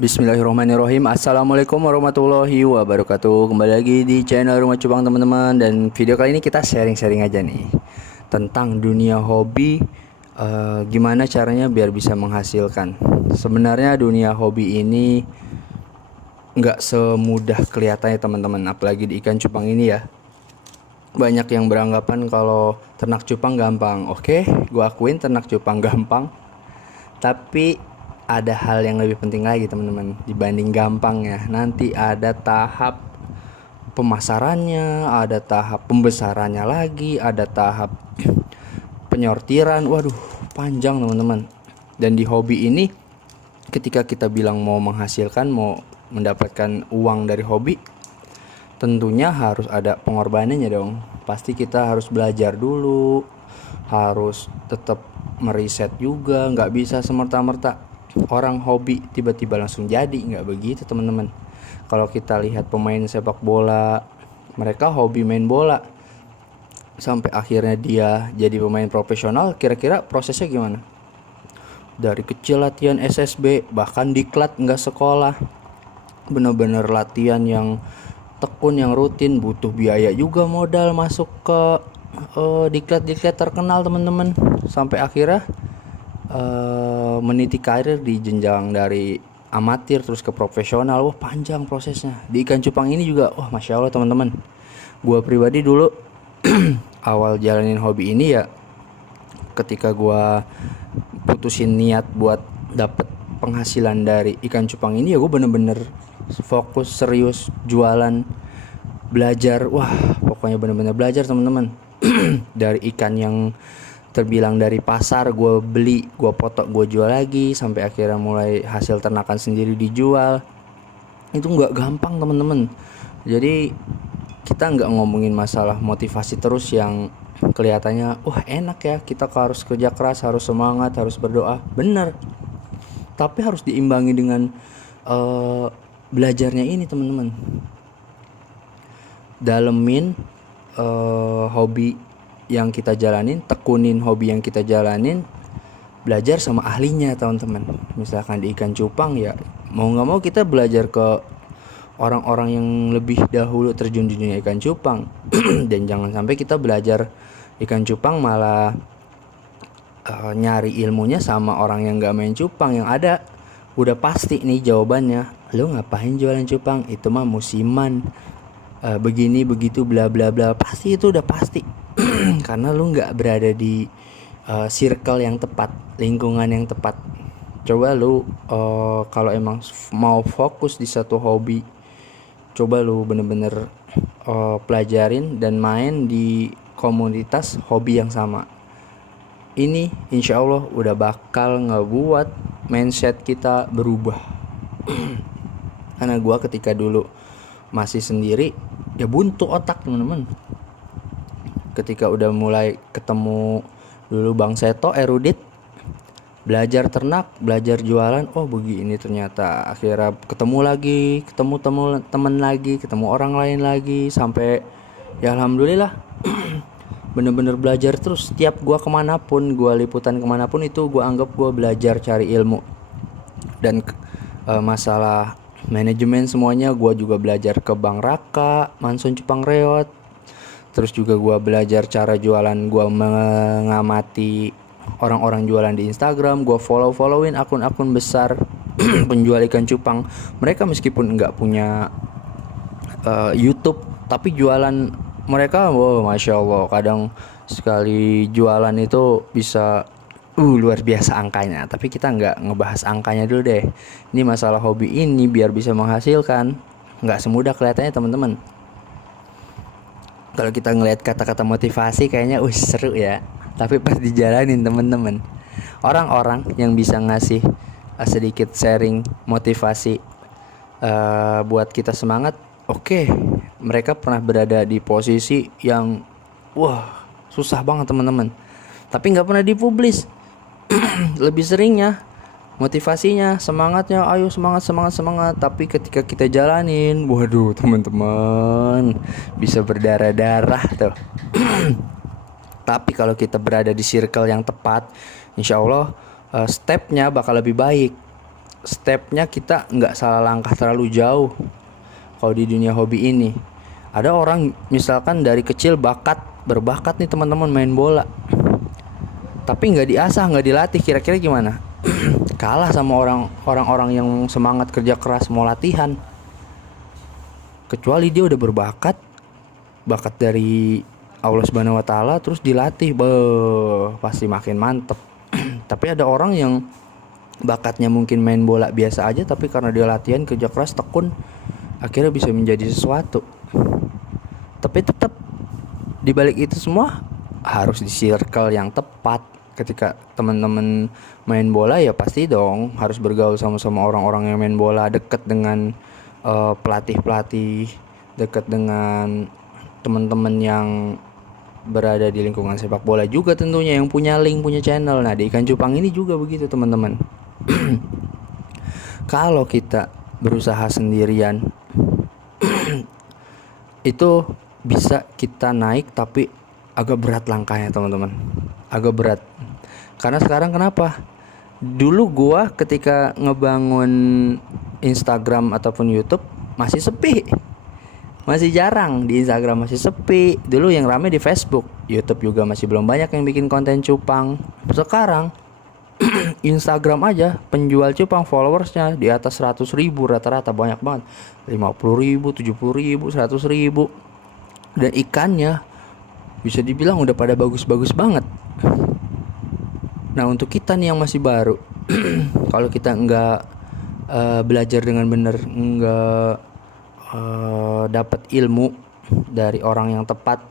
Bismillahirrahmanirrahim. Assalamualaikum warahmatullahi wabarakatuh. Kembali lagi di channel Rumah Cupang teman-teman. Dan video kali ini kita sharing-sharing aja nih tentang dunia hobi. Gimana caranya biar bisa menghasilkan. Sebenarnya dunia hobi ini nggak semudah kelihatannya teman-teman. Apalagi di ikan cupang ini ya. Banyak yang beranggapan kalau ternak cupang gampang. Oke, gue akuin ternak cupang gampang. Tapi ada hal yang lebih penting lagi teman-teman dibanding gampangnya. Nanti ada tahap pemasarannya, ada tahap pembesarannya lagi, ada tahap penyortiran. Waduh, panjang teman-teman. Dan di hobi ini ketika kita bilang mau menghasilkan, mau mendapatkan uang dari hobi, tentunya harus ada pengorbanannya dong. Pasti kita harus belajar dulu, harus tetap meriset juga, nggak bisa semerta-merta orang hobi tiba-tiba langsung jadi, nggak begitu teman-teman. Kalau kita lihat pemain sepak bola, mereka hobi main bola sampai akhirnya dia jadi pemain profesional. Kira-kira prosesnya gimana? Dari kecil latihan SSB, bahkan diklat nggak sekolah, bener-bener latihan yang tekun, yang rutin, butuh biaya juga, modal masuk ke diklat-diklat terkenal teman-teman, sampai akhirnya meniti karir di jenjang dari amatir terus ke profesional. Wah, panjang prosesnya. Di ikan cupang ini juga, wah masya Allah teman-teman. Gua pribadi dulu awal jalanin hobi ini ya, ketika gua putusin niat buat dapet penghasilan dari ikan cupang ini ya, gue bener-bener fokus serius jualan, belajar. Wah, pokoknya bener-bener belajar teman-teman. Dari ikan yang terbilang dari pasar, gue beli, gue potok, gue jual lagi, sampai akhirnya mulai hasil ternakan sendiri dijual. Itu nggak gampang teman-teman. Jadi kita nggak ngomongin masalah motivasi terus yang kelihatannya wah enak ya, kita harus kerja keras, harus semangat, harus berdoa. Bener, tapi harus diimbangi dengan belajarnya ini teman-teman. Dalemin hobi yang kita jalanin, tekunin hobi yang kita jalanin, belajar sama ahlinya teman-teman. Misalkan di ikan cupang ya, mau nggak mau kita belajar ke orang-orang yang lebih dahulu terjun di dunia ikan cupang. Dan jangan sampai kita belajar ikan cupang malah nyari ilmunya sama orang yang nggak main cupang, yang ada udah pasti nih jawabannya. Lu ngapain jualan cupang, itu mah musiman, begini begitu bla bla bla. Pasti itu udah pasti. Karena lu nggak berada di circle yang tepat, lingkungan yang tepat. Coba lu kalau emang mau fokus di satu hobi, coba lu bener-bener pelajarin dan main di komunitas hobi yang sama. Ini insya Allah udah bakal ngebuat mindset kita berubah. Karena gua ketika dulu masih sendiri ya buntu otak teman-teman. Ketika udah mulai ketemu dulu Bang Seto erudit, belajar ternak, belajar jualan, oh begini ternyata. Akhirnya ketemu lagi, ketemu teman lagi, ketemu orang lain lagi, sampai ya alhamdulillah bener-bener belajar terus. Setiap gua kemanapun, gua liputan kemanapun, itu gua anggap gua belajar cari ilmu. Dan masalah manajemen semuanya gua juga belajar ke Bang Raka, Manson Cupang Reot. Terus juga gue belajar cara jualan, gue mengamati orang-orang jualan di Instagram, gue followin akun-akun besar penjual ikan cupang. Mereka meskipun nggak punya YouTube, tapi jualan mereka, wow masya Allah, kadang sekali jualan itu bisa luar biasa angkanya. Tapi kita nggak ngebahas angkanya dulu deh. Ini masalah hobi ini biar bisa menghasilkan, nggak semudah kelihatannya teman-teman. Kalau kita ngelihat kata-kata motivasi kayaknya seru ya, tapi pas dijalanin teman-teman, orang-orang yang bisa ngasih sedikit sharing motivasi buat kita semangat, oke, mereka pernah berada di posisi yang wah susah banget teman-teman, tapi nggak pernah dipublis. Lebih seringnya motivasinya, semangatnya, ayo semangat. Tapi ketika kita jalanin, waduh teman-teman, bisa berdarah-darah tuh. Tapi kalau kita berada di circle yang tepat, insya Allah stepnya bakal lebih baik. stepnya kita nggak salah langkah terlalu jauh. Kalau di dunia hobi ini ada orang misalkan dari kecil berbakat nih teman-teman main bola, tapi nggak diasah, nggak dilatih, kira-kira gimana? Kalah sama orang-orang yang semangat kerja keras mau latihan. Kecuali dia udah bakat dari Allah Subhanahu wa taala, terus dilatih, pasti makin mantep. Tapi ada orang yang bakatnya mungkin main bola biasa aja, tapi karena dia latihan kerja keras tekun, akhirnya bisa menjadi sesuatu. Tapi tetap di balik itu semua harus di circle yang tepat. Ketika teman-teman main bola ya pasti dong harus bergaul sama orang-orang yang main bola, dekat dengan pelatih-pelatih, dekat dengan teman-teman yang berada di lingkungan sepak bola juga tentunya, yang punya link, punya channel. Nah, di Ikan Cupang ini juga begitu teman-teman. Kalau kita berusaha sendirian itu bisa kita naik, tapi agak berat langkahnya teman-teman, agak berat. Karena sekarang kenapa? Dulu gua ketika ngebangun Instagram ataupun YouTube masih sepi, masih jarang. Di Instagram masih sepi. Dulu yang rame di Facebook, YouTube juga masih belum banyak yang bikin konten cupang. Sekarang Instagram aja penjual cupang followersnya di atas 100.000 rata-rata, banyak banget, 50.000, 70.000, 100.000. Dan ikannya bisa dibilang udah pada bagus-bagus banget. Nah, untuk kita nih yang masih baru, kalau kita nggak belajar dengan benar, nggak dapat ilmu dari orang yang tepat,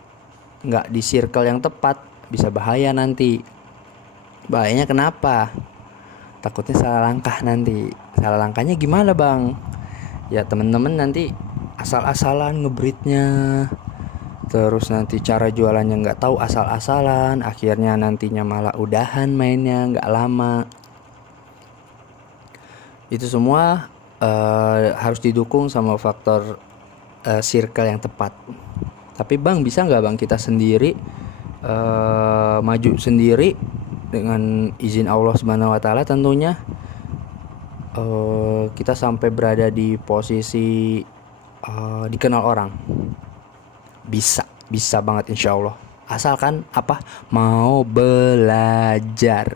nggak di circle yang tepat, bisa bahaya nanti. Bahayanya kenapa? Takutnya salah langkah nanti. Salah langkahnya gimana bang? Ya temen-temen nanti asal-asalan ngebreednya, terus nanti cara jualannya nggak tahu, asal-asalan, akhirnya nantinya malah udahan mainnya nggak lama. Itu semua harus didukung sama faktor circle yang tepat. Tapi bang, bisa nggak bang kita sendiri maju sendiri dengan izin Allah Subhanahu wa taala tentunya? Kita sampai berada di posisi dikenal orang. Bisa banget insya Allah. Asalkan apa? Mau belajar.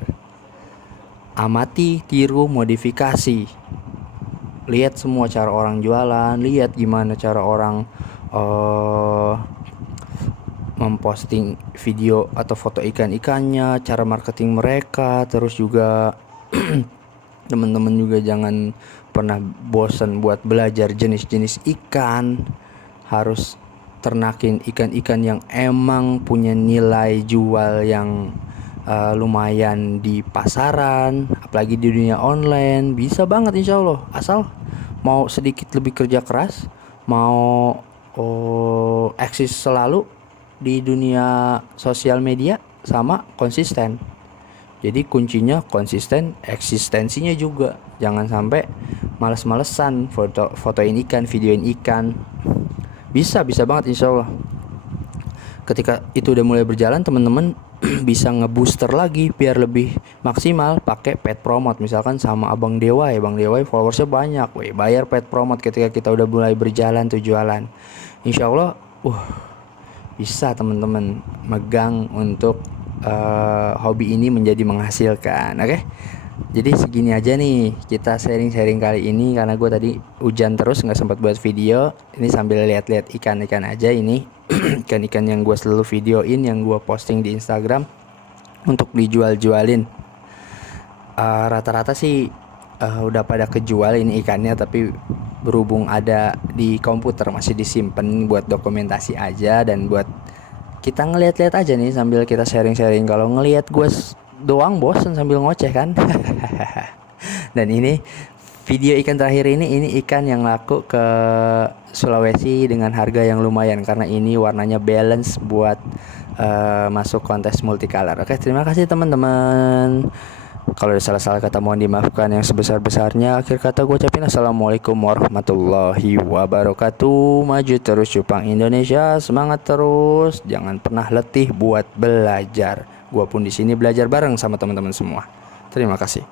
Amati, tiru, modifikasi. Lihat semua cara orang jualan, lihat gimana cara orang memposting video atau foto ikan-ikannya, cara marketing mereka. Terus juga teman-teman juga jangan pernah bosan buat belajar jenis-jenis ikan. Harus ternakin ikan-ikan yang emang punya nilai jual yang lumayan di pasaran, apalagi di dunia online. Bisa banget insya Allah, asal mau sedikit lebih kerja keras, mau eksis selalu di dunia sosial media, sama konsisten. Jadi kuncinya konsisten, eksistensinya juga. Jangan sampai males-malesan fotoin ikan, videoin ikan. Bisa banget insya Allah. Ketika itu udah mulai berjalan, teman-teman bisa ngebooster lagi biar lebih maksimal, pakai paid promote. Misalkan sama Abang Dewa followersnya banyak, bayar paid promote ketika kita udah mulai berjalan tuh jualan. Insya Allah bisa teman-teman megang untuk hobi ini menjadi menghasilkan. Oke? Jadi segini aja nih kita sharing-sharing kali ini, karena gue tadi hujan terus nggak sempat buat video. Ini sambil lihat-lihat ikan-ikan aja ini. Ikan-ikan yang gue selalu videoin, yang gue posting di Instagram untuk dijual-jualin. Rata-rata sih udah pada kejual ini ikannya, tapi berhubung ada di komputer masih disimpan buat dokumentasi aja dan buat kita ngeliat-liat aja nih sambil kita sharing-sharing. Kalau ngeliat gue doang bosen sambil ngoceh kan. Dan ini video ikan terakhir ini ikan yang laku ke Sulawesi dengan harga yang lumayan, karena ini warnanya balance buat masuk kontes multicolor. Oke, terima kasih teman-teman. Kalau ada salah-salah kata mohon dimaafkan yang sebesar-besarnya. Akhir kata gue ucapin assalamualaikum warahmatullahi wabarakatuh. Maju terus cupang Indonesia, semangat terus, jangan pernah letih buat belajar. Gue pun di sini belajar bareng sama teman-teman semua. Terima kasih.